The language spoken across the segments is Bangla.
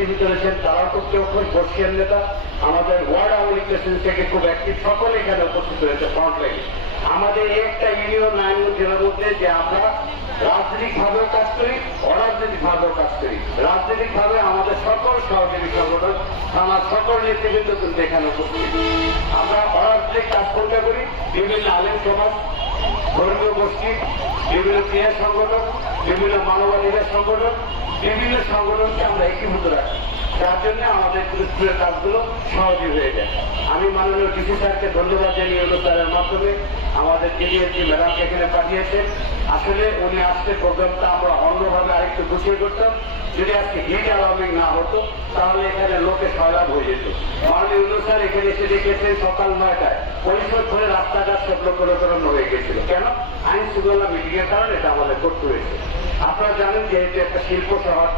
নেতৃত্ব রয়েছেন তারাও খুব কেউ খুব বর্ষিয়ান নেতা, আমাদের ওয়ার্ড আওয়ামী লীগ থেকে খুব অ্যাক্টিভ সকলে এখানে উপস্থিত রয়েছে ফ্রন্ট লাইনে আমাদের একটা ইউনিয়ন নাইন জেলার মধ্যে যে আমরা রাজনৈতিক ভাবেও কাজ করি অরাজনৈতিক ভাবেও কাজ করি। রাজনৈতিক ভাবে আমাদের সকল সহযোগী সংগঠন আমার সকল নেতৃবৃন্দ কিন্তু এখানে উপস্থিত। আমরা অরাজনৈতিক কাজকর্ম করি, বিভিন্ন আলেম সমাজ, ধর্মীয় গোষ্ঠী, বিভিন্ন ক্রিয়া সংগঠন, বিভিন্ন মানবাধিকার সংগঠন বিভিন্ন সংগঠনকে আমরা একীভূত রাখি। যার জন্য আমাদের স্কুলের কাজগুলো সহজই হয়ে যায়। আমি মাননীয় ডিসি স্যারকে ধন্যবাদ জানিয়ে অনুষ্ঠানের মাধ্যমে আমাদের ডিডিএসি ম্যাডামকে এখানে পাঠিয়েছেন। আসলে উনি আসতে প্রোগ্রামটা আমরা অন্যভাবে আরেকটু গুছিয়ে করতাম। যদি আজকে হিট অ্যালার্মিং না হতো, তাহলে এখানে লোকে সয়লাভ হয়ে যেত। মাননীয় ইউনু স্যার, এখানে এসে দেখেছেন সকাল নয়টায় পরিষদ ধরে রাস্তাঘাট সব লোক হয়ে গেছিল কেন? আইন শৃঙ্খলা মিটিং এর কারণে এটা আমাদের করতে হয়েছে। আপনারা জানেন যেহেতু একটা শিল্প শহর।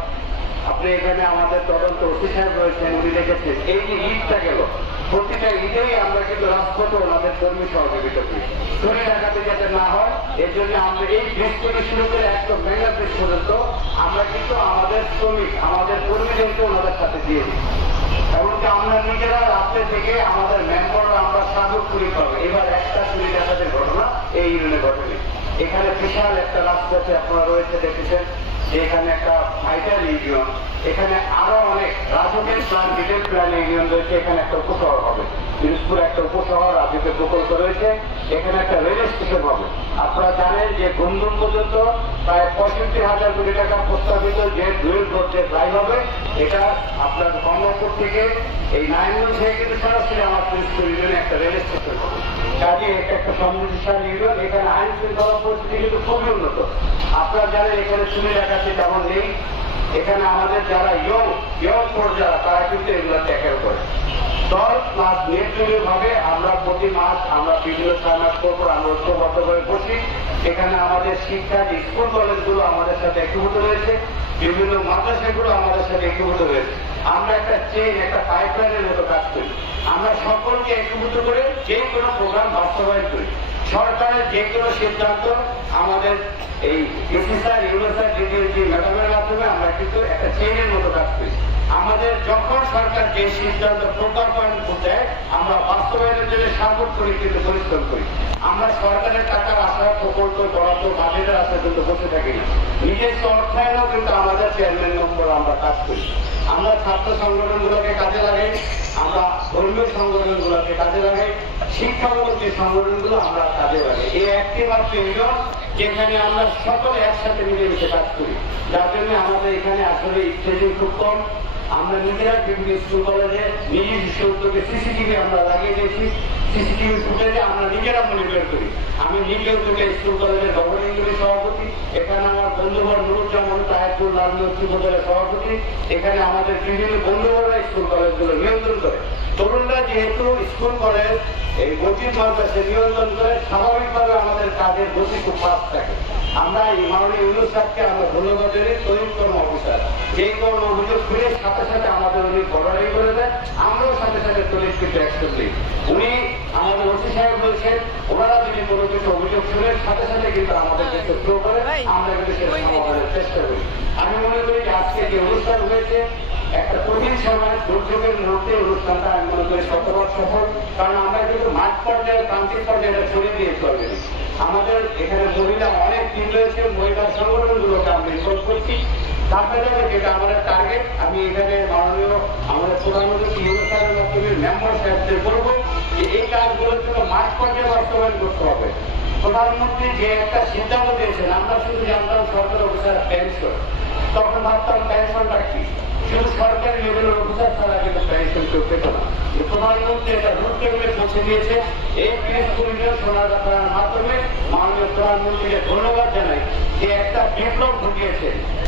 আপনি এখানে আমাদের তদন্ত ওসি সাহেব রয়েছেন, উনি দেখেছেন। এই যে ঈদটা গেল, প্রতিটা ঈদেই আমরা কিন্তু রাজপথে ওনাদের কর্মী সহযোগিতা করি। চুরি ডাকাতে যাতে না হয়, এর জন্য আমরা এই ব্রিজ থেকে শুরু করে একদম মেগা ব্রিজ পর্যন্ত আমরা কিন্তু আমাদের শ্রমিক, আমাদের কর্মীদেরকে ওনাদের সাথে দিয়ে দিই। এমনকি আমরা নিজেরা রাত্রে থেকে আমাদের মেম্বাররা আমরা সাধক করি পাবো। এবার একটা চুরি ডাকাতের ঘটনা এই ইউনিয়নে ঘটেনি। এখানে বিশাল একটা রাজপথে আপনারা রয়েছে দেখেছেন। এখানে একটা ভাইটাল ইউনিয়ন, এখানে আরও অনেক রাজকের প্ল্যান ডিটেল প্ল্যান ইউনিয়ন রয়েছে, এখানে একটা উপশহর হবে। পিরোজপুর একটা উপশহর রাজকের প্রকল্প রয়েছে, এখানে একটা রেল স্টেশন হবে। আপনারা জানেন যে গুমদুম পর্যন্ত প্রায় পঁয়ষট্টি হাজার কোটি টাকা প্রস্তাবিত যে ডুয়েল রোড যে হবে, এটা আপনার কর্মপুর থেকে এই নাইনগঞ্জ থেকে কিন্তু সরাসরি আমার পিরোজপুর ইউনিয়নে একটা রেল স্টেশন হবে। এখানে আমাদের আমরা প্রতি মাস আমরা বিভিন্ন আমরা ঐক্যবদ্ধভাবে বসি। এখানে আমাদের শিক্ষা, স্কুল, কলেজগুলো আমাদের সাথে একীভূত রয়েছে। বিভিন্ন মাদ্রাসাগুলো আমাদের সাথে একীভূত রয়েছে। আমরা একটা চেন একটা পাইপলাইনের মতো কাজ করি। আমরা সকলকে একীভূত করে যে কোনো প্রোগ্রাম বাস্তবায়ন করি। সরকারের যে কোনো সিদ্ধান্ত আমাদের এই ইউনিভার্সাল ইউনিসার ম্যাডামের মাধ্যমে আমরা কিন্তু একটা চেনের মতো কাজ করি। আমাদের যখন সরকার যে সিদ্ধান্ত প্রকল্পায়ন করতে, আমরা বাস্তবায়নের জন্য সাপোর্ট করি কিন্তু পরিশ্রম করি। আমরা সরকারের টাকার আশায় প্রকল্প, বরাদ্দ বাজেটের আশায় কিন্তু বসে থাকি না। নিজস্ব অর্থায়নও কিন্তু আমাদের চেয়ারম্যান নম্বর আমরা কাজ করি। আমরা ছাত্র সংগঠনগুলোকে কাজে লাগাই, আমরা ধর্মীয় সংগঠনগুলোকে কাজে লাগাই শিক্ষামূলক যে সংগঠনগুলো আমরা কাজে লাগাই। এই একটি মাত্র ইউনিয়ন যেখানে আমরা সকলে একসাথে মিলেমিশে কাজ করি। যার জন্য আমাদের এখানে আসলে স্টেজিং খুব কম আমরা নিজেরা বিভিন্ন স্কুল কলেজে নিজস্ব উদ্যোগে সিসিটিভি আমরা লাগিয়ে দিয়েছি। সিসিটিভি ফুটেজে আমরা নিজেরা মনিটর করি। আমি নিজে উদ্যোগে স্কুল কলেজের গভর্নিং কমিটির সভাপতি। এখানে আমার বন্ধুবর নুরুজ্জামান তাহেরপুর লালমি উচ্চবিদ্যালয়ের সভাপতি। এখানে আমাদের বিভিন্ন বন্ধুবরা স্কুল কলেজগুলো নিয়ন্ত্রণ করে। তরুণরা যেহেতু স্কুল, কলেজ, এই মসজিদ মাদ্রাসে নিয়ন্ত্রণ করে, স্বাভাবিকভাবে আমাদের কাজের গতি খুব ফাস্ট থাকে। আমরা এই মাননীয় ইউনুস সাহেবকে আমরা ধন্যবাদ জানাই তৈরি কর্ম অফিসার। যে কোনো অভিযোগ খুলে সাথে সাথে আমাদের উনি বড়াই করে দেন আমরাও সাথে সাথে কিন্তু অ্যাকশন দিই। উনি আমাদের ওসি সাহেব বলছেন ওনারা যদি কোনো কিছু অভিযোগ শুনেন সাথে সাথে কিন্তু আমাদেরকে সত্য করে আমরা কিন্তু সেটা সমাধানের চেষ্টা করি। আমি মনে করি যে আজকে যে অনুষ্ঠান হয়েছে একটা কঠিন সময় দুর্যোগের মধ্যে অনুষ্ঠানটা আমি মনে করি শতভাগ সফল কারণ আমরা কিন্তু মাঠ পর্যায়ে প্রান্তিক পর্যায়ে এটা ছড়িয়ে দিয়ে চলবে না। আমাদের এখানে মহিলা অনেক টিম রয়েছে, মহিলা সংগঠনগুলোকে আমরা করছি। প্রধানমন্ত্রী যে একটা আমরা শুধু অফিসার তখন ভাবতাম শুধু সরকারি অফিসার ছাড়া কিন্তু প্রধানমন্ত্রী রুট পৌঁছে দিয়েছে এই পিএস পরিচয় সোনার করার মাধ্যমে মাননীয় প্রধানমন্ত্রীকে ধন্যবাদ জানাই যে একটা বিপ্লব ঘটিয়েছে।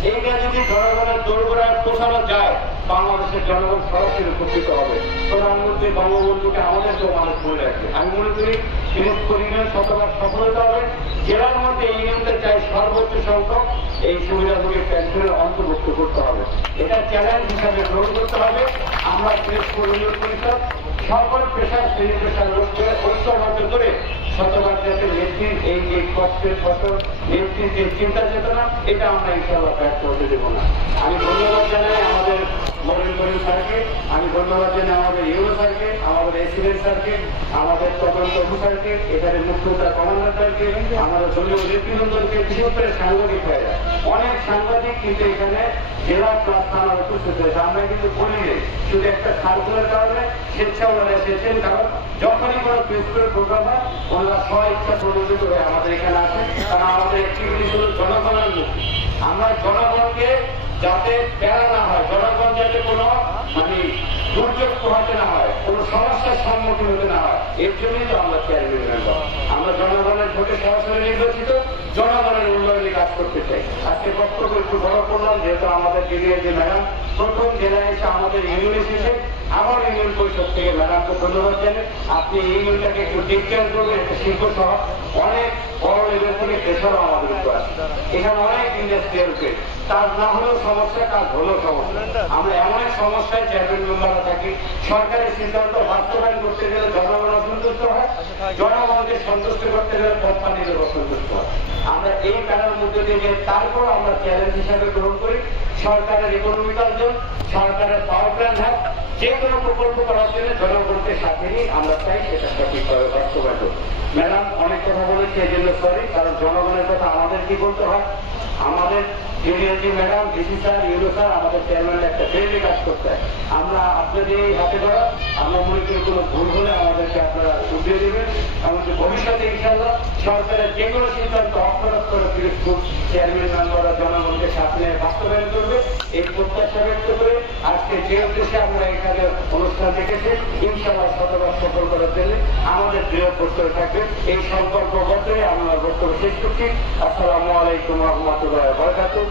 এইটা যদি জনগণের দোরগোড়ায় পৌঁছানো যায়, বাংলাদেশের জনগণ সরাসরি উপকৃত হবে। প্রধানমন্ত্রী, বঙ্গবন্ধুকে আমাদেরকেও মানুষ মনে রাখবে আমি মনে করি বিরোধ করিলেন শতভাগ সফল হতে হবে। জেলার মধ্যে এই ইউনিয়নটা চাই সর্বোচ্চ সংখ্যক এই সুবিধাগুলি পেনশনের অন্তর্ভুক্ত করতে হবে। এটা চ্যালেঞ্জ হিসাবে গ্রহণ করতে হবে। আমরা প্রেস কর্মীয় পরিষদ সকল পেশার শ্রেণি পেশার লোককে ঐক্যবদ্ধ করে শতভাগ যাতে নেত্রীর এই যে কষ্টের ফসল, নেত্রীর যে চিন্তা চেতনা, এটা আমরা ইনশাল্লাহ ব্যর্থ হতে দেবো না। আমি ধন্যবাদ জানাই আমাদের মরিন করিম স্যারকে, আমি ধন্যবাদ জানাই আমাদের ইউরো স্যারকে, আমাদের এসিডেন্ট স্যারকে, আমাদের তদন্ত অফিসারকে এখানে মুখ্যতা কমান্ডারকে আমাদের দলীয় নেতৃবৃন্দকে, বিশেষ করে সাংবাদিক ভাইরা। অনেক সাংবাদিক কিন্তু এখানে জেলা প্লাস থানার উপস্থিত হয়েছে আমরা কিন্তু বলি শুধু একটা সার্কুলের কারণে স্বেচ্ছা ওনারা এসেছেন, কারণ যখনই কোনো প্রেসক্রিপের প্রোগ্রাম হয়, ওনারা স্ব ইচ্ছা প্রযোজিত হয়ে আমাদের এখানে আসে কারণ আমাদের অ্যাক্টিভিটি শুধু জনগণের মুখ। আমরা জনগণকে যাতে প্যারা না হয়, জনগণ যাতে কোনো মানে দুর্যোগ পোহাতে না হয়, কোনো সমস্যার সম্মুখীন হতে না হয়, এর জন্যই তো আমরা চেয়ারম্যান আমরা জনগণের ভোটে সরাসরি নির্বাচিত করতে চাই। আজকে বক্তব্য একটু বড় করলাম, যেহেতু আমাদের দিদির যে ম্যাডাম প্রথম জেলায় এসে আমাদের ইউনিয়ন এসেছে। আমার ইউনিয়ন পরিষদ থেকে ম্যাডামকে ধন্যবাদ জানেন আপনি এই ইউনিয়নটাকে একটু ডিক্লেয়ার করবেন, একটা শিল্প সহ। অনেক বড় লেভেল থেকে প্রেশারও আমাদের উপর আছে এখানে অনেক ইন্ডাস্ট্রিয়াল পেজ কাজ না হলেও সমস্যা কাজ হলেও সমস্যা। আমরা এমন এক সমস্যায় চেয়ারম্যান মেম্বাররা থাকি, সরকারি সিদ্ধান্ত বাস্তবায়ন করতে গেলে জনগণ অসন্তুষ্ট হয়, জনগণকে সন্তুষ্ট করতে গেলে কোম্পানিদের অসন্তুষ্ট হয়। আমরা এই প্যানেল মধ্যে দিয়ে তারপর আমরা চ্যালেঞ্জ হিসাবে গ্রহণ করি, সরকারের ইকোনমিক্যাল জোন সরকারের পাওয়ার প্ল্যান্ট হাব যে কোনো প্রকল্প করার জন্য জনগণকে সাথে নিয়ে আমরা চাই সেটা সঠিকভাবে বাস্তবায়ন করব। ম্যাডাম, অনেক কথা বলেছি, এই জন্য সরি কারণ জনগণের কথা আমাদের কি বলতে হয়? আমাদের জুনিয়রজি ম্যাডাম ডিসি স্যার ইউরো স্যার আমাদের একটা ডেলি কাজ করতে হয়। আমরা আপনাদের এই হাতে মনে করি কোনো ভুল হলে আমাদেরকে আপনারা দেবেন। এমনকি ভবিষ্যতে সরকারের যে কোনো সিদ্ধান্ত করে চেয়ারম্যান মেম্বাররা জনগণকে বাস্তবায়ন করবে। এই প্রত্যাশা ব্যক্ত করে আজকে যে উদ্দেশ্যে আমরা এখানে অনুষ্ঠান দেখেছি ইনশাল্লাহ শতবার সফল করার জন্য আমাদের দৃঢ় প্রত্যয় থাকবে। এই আমি আমার বক্তব্য শেষ করছি। আসসালামু আলাইকুম রহমতুল্লাহ বরকাত